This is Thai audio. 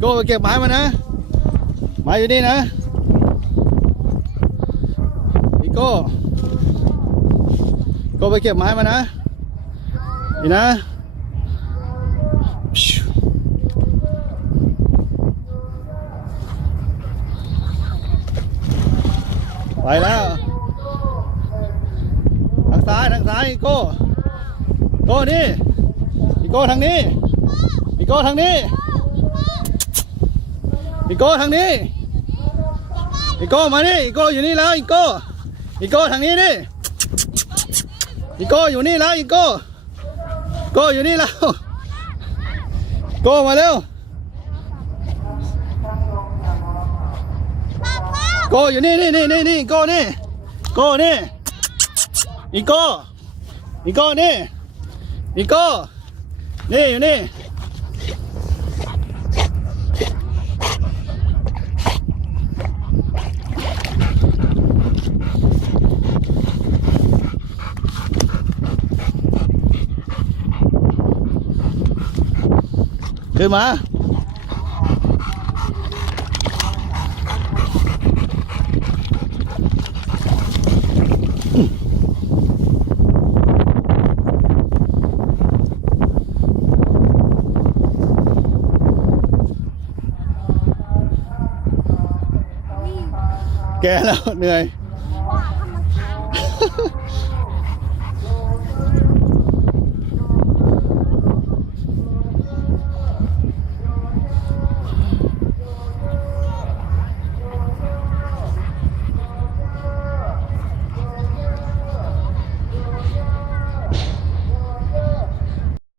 โก้ไปเก็บไม้มานะไม้อยู่นี่นะพี่โก้โก้ไปเก็บไม้มานะนี่นะไปแล้วทางซ้ายทางซ้ายอีโก้โก้นี่อีโก้ทางนี้อีโก้ทางนี้ อีโก้ทางนี้ อีโก้มานี่อีโก้อยู่นี่แล้วอีโก้อีโก้ทางนี้นี่อีโก้อยู่นี่แล้วอีโก้โก้อยู่นี่แล้วโก้มาเร็วโก้อยู่นี่นี่นี่นี่นี่โก้นี่โก้นี่อีโก้อีโก้นี่อีโก้นี่อยู่นี่ ขึ้นมา แกแล้วเหนื่อย